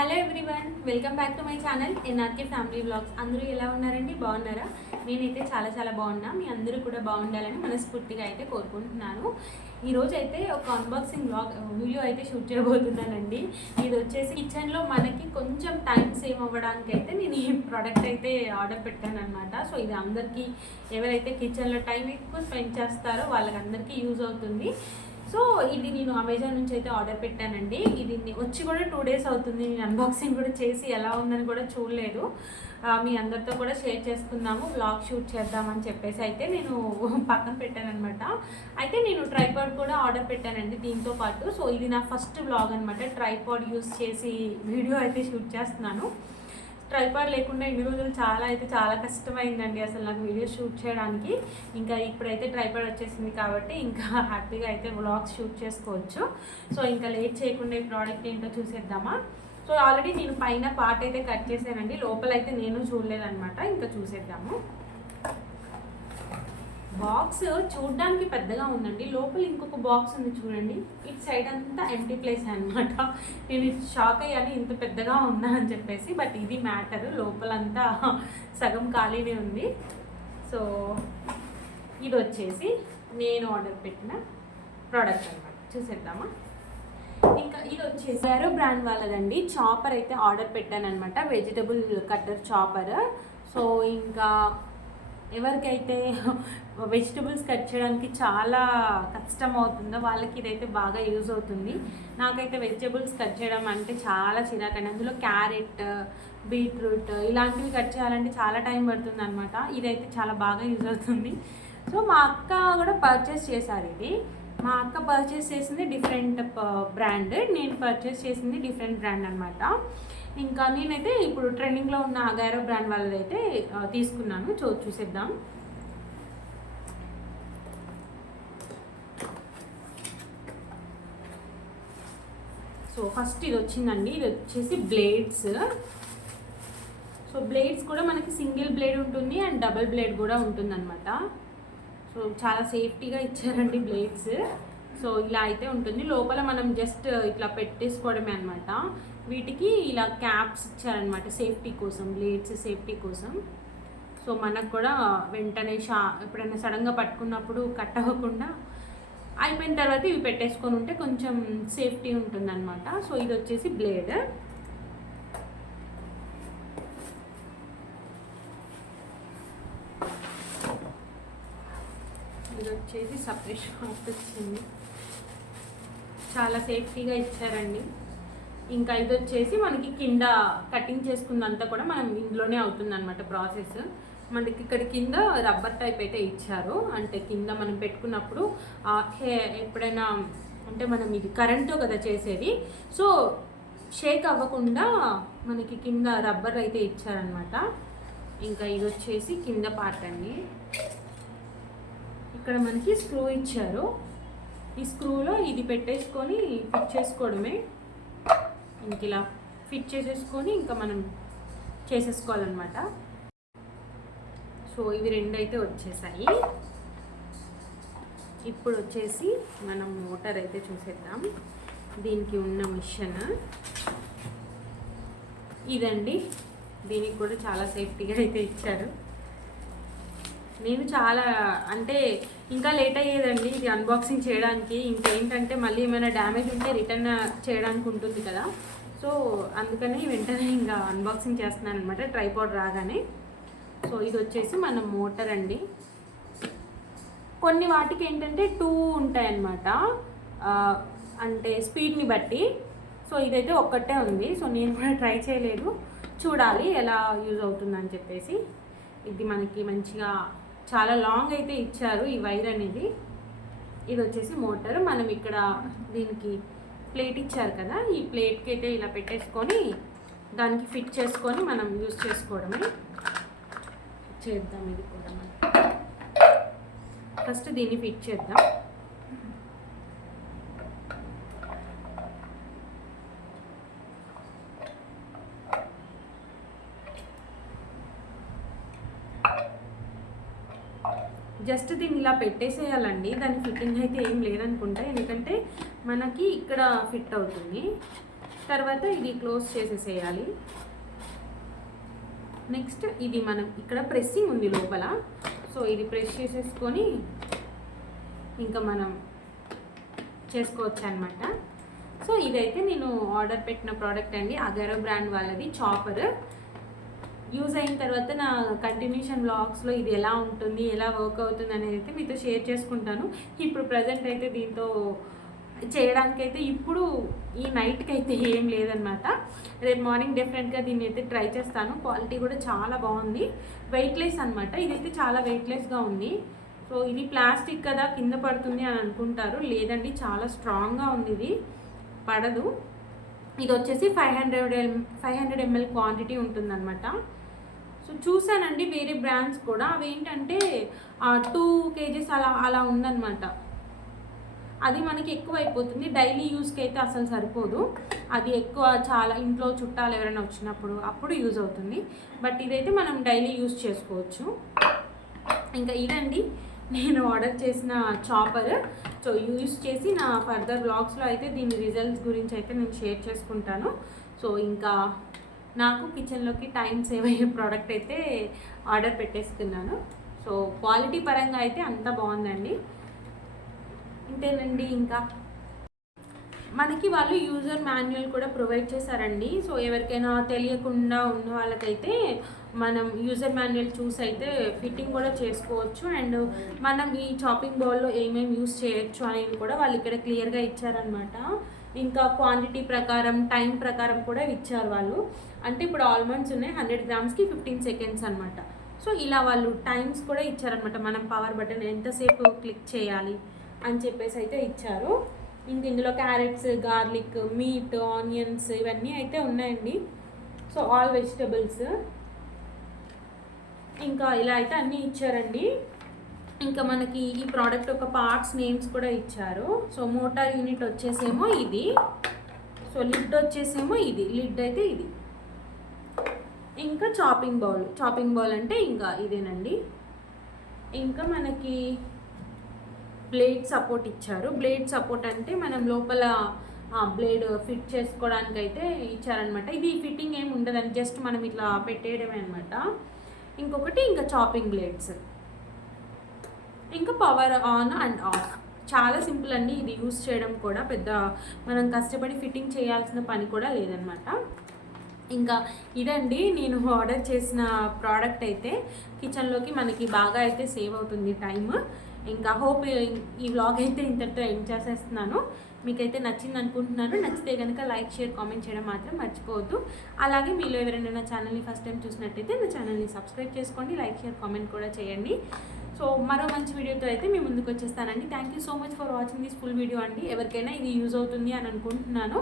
Hello everyone, welcome back to my channel NRK family vlogs. అందరూ ఎలా ఉన్నారండి? బాగున్నారా? నేనైతే చాలా బాగున్నా. మీ అందరూ కూడా బాగుండాలని మనస్ఫూర్తిగా అయితే కోరుకుంటున్నాను. ఈరోజు అయితే ఒక అన్బాక్సింగ్ వీడియో అయితే షూట్ చేయబోతున్నానండి. ఇది వచ్చేసి కిచెన్లో మనకి కొంచెం టైం సేవ్ అవ్వడానికి అయితే నేను ఈ ప్రోడక్ట్ అయితే ఆర్డర్ పెట్టాను అనమాట. సో ఇది అందరికీ, ఎవరైతే కిచెన్లో టైం ఎక్కువ స్పెండ్ చేస్తారో వాళ్ళకందరికీ యూజ్ అవుతుంది. సో ఇది నేను అమెజాన్ నుంచి అయితే ఆర్డర్ పెట్టానండి. ఇది వచ్చి కూడా 2 days అవుతుంది. నేను అన్బాక్సింగ్ కూడా చేసి ఎలా ఉందని కూడా చూడలేదు. మీ అందరితో కూడా షేర్ చేసుకుందాము, వ్లాగ్ షూట్ చేద్దామని చెప్పేసి అయితే నేను పక్కన పెట్టాను అనమాట. అయితే నేను ట్రైపాడ్ కూడా ఆర్డర్ పెట్టానండి దీంతో పాటు. సో ఇది నా ఫస్ట్ వ్లాగ్ అనమాట. ట్రైపాడ్ యూస్ చేసి వీడియో అయితే షూట్ చేస్తున్నాను. ట్రైపాడ్ లేకుండా ఇన్ని రోజులు చాలా కష్టమైందండి అసలు నాకు వీడియో షూట్ చేయడానికి. ఇంకా ఇప్పుడైతే ట్రైపాడ్ వచ్చేసింది కాబట్టి ఇంకా హ్యాపీగా అయితే వ్లాగ్స్ షూట్ చేసుకోవచ్చు. సో ఇంకా లేట్ చేయకుండా ఈ ప్రోడక్ట్ ఏంటో చూసేద్దామా. సో ఆల్రెడీ నేను పైన పార్ట్ అయితే కట్ చేశానండి, లోపలైతే నేను చూడలేదన్నమాట. ఇంకా చూసేద్దాము. బాక్స్ చూడడానికి పెద్దగా ఉందండి, లోపల ఇంకొక బాక్స్ ఉంది చూడండి. ఇటు సైడ్ అంతా ఎంటీ ప్లేస్ అనమాట. నేను షాక్ అయ్యాను ఇంత పెద్దగా ఉందా అని చెప్పేసి. బట్ ఇది మ్యాటర్, లోపలంతా సగం ఖాళీనే ఉంది. సో ఇది వచ్చేసి నేను ఆర్డర్ పెట్టిన ప్రోడక్ట్ అనమాట. చూసేద్దామా. ఇంకా ఇది వచ్చేసి వేరే బ్రాండ్ వాళ్ళదండి. చాపర్ అయితే ఆర్డర్ పెట్టాను అనమాట, వెజిటబుల్ కట్టర్ చాపర్. సో ఇంకా ఎవరికైతే వెజిటబుల్స్ కట్ చేయడానికి చాలా కష్టం అవుతుందో వాళ్ళకి ఇదైతే బాగా యూజ్ అవుతుంది. నాకైతే వెజిటబుల్స్ కట్ చేయడం అంటే చాలా చిరాకండి. అందులో క్యారెట్, బీట్రూట్ ఇలాంటివి కట్ చేయాలంటే చాలా టైం పడుతుంది అనమాట. ఇదైతే చాలా బాగా యూజ్ అవుతుంది. సో మా అక్క కూడా పర్చేస్ చేశారు ఇది. మా అక్క పర్చేస్ చేసింది డిఫరెంట్ బ్రాండ్, నేను పర్చేస్ చేసింది డిఫరెంట్ బ్రాండ్ అనమాట. ఇంకా నేనైతే ఇప్పుడు ట్రెండింగ్లో ఉన్న అగారో బ్రాండ్ వాళ్ళదైతే తీసుకున్నాను. చూసేద్దాం. సో ఫస్ట్ ఇది వచ్చిందండి. ఇది వచ్చేసి బ్లేడ్స్. సో బ్లేడ్స్ కూడా మనకి సింగిల్ బ్లేడ్ ఉంటుంది అండ్ డబుల్ బ్లేడ్ కూడా ఉంటుంది అనమాట. సో చాలా సేఫ్టీగా ఇచ్చారండి బ్లేడ్స్. సో ఇలా అయితే ఉంటుంది. లోపల మనం జస్ట్ ఇట్లా పెట్టేసుకోవడమే అనమాట. వీటికి ఇలా క్యాప్స్ ఇచ్చారనమాట సేఫ్టీ కోసం, బ్లేడ్స్ సేఫ్టీ కోసం. సో మనకు కూడా వెంటనే ఎప్పుడైనా సడన్గా పట్టుకున్నప్పుడు కట్ అవ్వకుండా అయిపోయిన తర్వాత ఇవి పెట్టేసుకొని ఉంటే కొంచెం సేఫ్టీ ఉంటుందన్నమాట. సో ఇది వచ్చేసి బ్లేడ్. ఇది వచ్చేసి సపరేట్ షాప్ వచ్చింది, చాలా సేఫ్టీగా ఇచ్చారండి. ఇంకా ఇది వచ్చేసి మనకి కింద కటింగ్ చేసుకున్నంతా కూడా మనం ఇందులోనే అవుతుంది అనమాట ప్రాసెస్. మనకి ఇక్కడ కింద రబ్బర్ టైప్ అయితే ఇచ్చారు, అంటే కింద మనం పెట్టుకున్నప్పుడు ఎప్పుడైనా అంటే మనం ఇది కరెంట్తో కదా చేసేది, సో షేక్ అవ్వకుండా మనకి కింద రబ్బర్ అయితే ఇచ్చారనమాట. ఇంకా ఇది వచ్చేసి కింద పార్ట్ అండి. ఇక్కడ మనకి స్క్రూ ఇచ్చారు. ఈ స్క్రూలో ఇది పెట్టేసుకొని ఫిట్ చేసుకోవడమే. ఇంక ఇలా ఫిట్ చేసేసుకొని ఇంకా మనం చేసేసుకోవాలన్నమాట. సో ఇవి రెండు అయితే వచ్చేసాయి. ఇప్పుడు వచ్చేసి మనం మోటార్ అయితే చూసేద్దాం. దీనికి ఉన్న మిషన్ ఇదండి. దీనికి కూడా చాలా సేఫ్టీగా అయితే ఇచ్చారు. నేను చాలా అంటే ఇంకా లేట్ అయ్యేదండి ఇది అన్బాక్సింగ్ చేయడానికి. ఇంకేంటంటే మళ్ళీ ఏమైనా డ్యామేజ్ ఉంటే రిటర్న్ చేయడానికి ఉంటుంది కదా. సో అందుకని వెంటనే ఇంకా అన్బాక్సింగ్ చేస్తున్నాను అనమాట ట్రైపాడ్ రాగానే. సో ఇది వచ్చేసి మన మోటార్ అండి. కొన్ని వాటికి ఏంటంటే 2 ఉంటాయన్నమాట, అంటే స్పీడ్ని బట్టి. సో ఇదైతే ఒక్కటే ఉంది. సో నేను కూడా ట్రై చేయలేదు, చూడాలి ఎలా యూజ్ అవుతుందని చెప్పేసి. ఇది మనకి మంచిగా చాలా లాంగ్ అయితే ఇచ్చారు ఈ వైర్ అనేది. ఇది వచ్చేసి మోటార్. మనం ఇక్కడ దీనికి ప్లేట్ ఇచ్చారు కదా, ఈ ప్లేట్కి అయితే ఇలా పెట్టేసుకొని దానికి ఫిట్ చేసుకొని మనం యూజ్ చేసుకోవడమే. చేద్దాం ఇది కూడా. మనం ఫస్ట్ దీన్ని ఫిట్ చేద్దాం. జస్ట్ దీన్ని ఇలా పెట్టేసేయాలండి, దాని ఫిట్టింగ్ అయితే ఏం లేదనుకుంటా. ఎందుకంటే మనకి ఇక్కడ ఫిట్ అవుతుంది. తర్వాత ఇది క్లోజ్ చేసేసేయాలి. నెక్స్ట్ ఇది మనం ఇక్కడ ప్రెస్సింగ్ ఉంది లోపల, సో ఇది ప్రెస్ చేసేసుకొని ఇంకా మనం చేసుకోవచ్చు అనమాట. సో ఇదైతే నేను ఆర్డర్ పెట్టిన ప్రోడక్ట్ అండి, అగరో బ్రాండ్ వాళ్ళది చాపర్. యూజ్ అయిన తర్వాత నా కంటిన్యూషన్ వ్లాగ్స్లో ఇది ఎలా ఉంటుంది, ఎలా వర్క్ అవుతుంది అనేది అయితే మీతో షేర్ చేసుకుంటాను. ఇప్పుడు ప్రజెంట్ అయితే దీంతో చేయడానికైతే ఇప్పుడు ఈ నైట్కి అయితే ఏం లేదనమాట. రేపు మార్నింగ్ డెఫినెట్గా దీన్ని అయితే ట్రై చేస్తాను. క్వాలిటీ కూడా చాలా బాగుంది, వెయిట్లెస్ అనమాట. ఇదైతే చాలా వెయిట్లెస్గా ఉంది. సో ఇది ప్లాస్టిక్ కదా కింద పడుతుంది అని అనుకుంటారు, లేదండి చాలా స్ట్రాంగ్గా ఉంది, ఇది పడదు. ఇది వచ్చేసి 500 ml క్వాంటిటీ ఉంటుందన్నమాట. సో చూసానండి వేరే బ్రాండ్స్ కూడా, అవి ఏంటంటే 2 kgs అలా ఉందన్నమాట. అది మనకి ఎక్కువ అయిపోతుంది, డైలీ యూస్కి అయితే అసలు సరిపోదు. అది ఎక్కువ చాలా ఇంట్లో చుట్టాలు ఎవరైనా వచ్చినప్పుడు అప్పుడు యూజ్ అవుతుంది. బట్ ఇదైతే మనం డైలీ యూజ్ చేసుకోవచ్చు. ఇంకా ఇదండి నేను ఆర్డర్ చేసిన చాపర్. సో యూజ్ చేసి నా ఫర్దర్ బ్లాగ్స్లో అయితే దీని రిజల్ట్స్ గురించి అయితే నేను షేర్ చేసుకుంటాను. సో ఇంకా నాకు కిచెన్లోకి టైం సేవ్ అయ్యే ప్రోడక్ట్ అయితే ఆర్డర్ పెట్టేసుకున్నాను. సో క్వాలిటీ పరంగా అయితే అంత బాగుందండి. ఇంతేనండి. ఇంకా మనకి వాళ్ళు యూజర్ మాన్యువల్ కూడా ప్రొవైడ్ చేశారండి. సో ఎవరికైనా తెలియకుండా ఉన్న వాళ్ళకైతే మనం యూజర్ మాన్యువల్ చూసి అయితే ఫిట్టింగ్ కూడా చేసుకోవచ్చు. అండ్ మనం ఈ చాపింగ్ బౌల్లో ఏమేమి యూస్ చేయొచ్చు అనేది కూడా వాళ్ళు ఇక్కడ క్లియర్గా ఇచ్చారనమాట. ఇంకా క్వాంటిటీ ప్రకారం టైం ప్రకారం కూడా ఇచ్చారు వాళ్ళు. అంటే ఇప్పుడు ఆల్మండ్స్ ఉన్నాయి, 100 grams-కి 15 seconds అనమాట. సో ఇలా వాళ్ళు టైమ్స్ కూడా ఇచ్చారనమాట. మనం పవర్ బటన్ ఎంతసేపు క్లిక్ చేయాలి అని చెప్పేసి అయితే ఇచ్చారు. ఇంక ఇందులో క్యారెట్స్, గార్లిక్, మీట్, ఆనియన్స్ ఇవన్నీ అయితే ఉన్నాయండి. సో ఆల్ వెజిటబుల్స్ ఇంకా ఇలా అయితే అన్నీ ఇచ్చారండి. ఇంకా మనకి ఈ ప్రోడక్ట్ ఒక పార్ట్స్ నేమ్స్ కూడా ఇచ్చారు. సో మోటార్ యూనిట్ వచ్చేసేమో ఇది, సో లిడ్ వచ్చేసేమో ఇది, లిడ్ అయితే ఇది. ఇంకా చాపింగ్ బౌల్ అంటే ఇంకా ఇదేనండి. ఇంకా మనకి బ్లేడ్ సపోర్ట్ ఇచ్చారు. బ్లేడ్ సపోర్ట్ అంటే మనం లోపల బ్లేడ్ ఫిట్ చేసుకోవడానికి అయితే ఇచ్చారనమాట. ఇది ఫిట్టింగ్ ఏమి ఉండదని జస్ట్ మనం ఇట్లా పెట్టేయడమే అనమాట. ఇంకొకటి ఇంకా చాపింగ్ బ్లేడ్స్, ఇంకా పవర్ ఆన్ అండ్ ఆఫ్. చాలా సింపుల్ అండి ఇది యూస్ చేయడం కూడా, పెద్ద మనం కష్టపడి ఫిట్టింగ్ చేయాల్సిన పని కూడా లేదనమాట. ఇంకా ఇదండి నేను ఆర్డర్ చేసిన ప్రోడక్ట్ అయితే కిచెన్లోకి మనకి బాగా అయితే సేవ్ అవుతుంది టైం. ఇంకా హోప్ ఈ వ్లాగ్ అయితే ఇంతటితో ఎండ్ చేసేస్తున్నాను. మీకైతే నచ్చింది అనుకుంటున్నాను. నచ్చితే కనుక లైక్, షేర్, కామెంట్ చేయడం మాత్రం మర్చిపోవద్దు. అలాగే మీలో ఎవరైనా నా ఛానల్ని ఫస్ట్ టైం చూసినట్టయితే నా ఛానల్ని సబ్స్క్రైబ్ చేసుకోండి, లైక్, షేర్, కామెంట్ కూడా చేయండి. సో మరో మంచి వీడియోతో అయితే మీ ముందుకు వచ్చేస్తానండి. Thank you so much for watching this full video అండి. ఎవరికైనా ఇది యూజ్ అవుతుంది అని అనుకుంటున్నాను.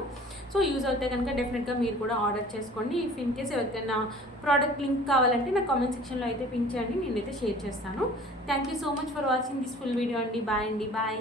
సో యూజ్ అవుతే కనుక డెఫినెట్గా మీరు కూడా ఆర్డర్ చేసుకోండి. ఇఫ్ ఇన్ కేస్ ఎవరికైనా ప్రోడక్ట్ లింక్ కావాలంటే నా కామెంట్ సెక్షన్లో అయితే పింక్ చేయండి, నేనైతే షేర్ చేస్తాను. Thank you so much for watching this full video అండి. బాయ్ అండి, బాయ్.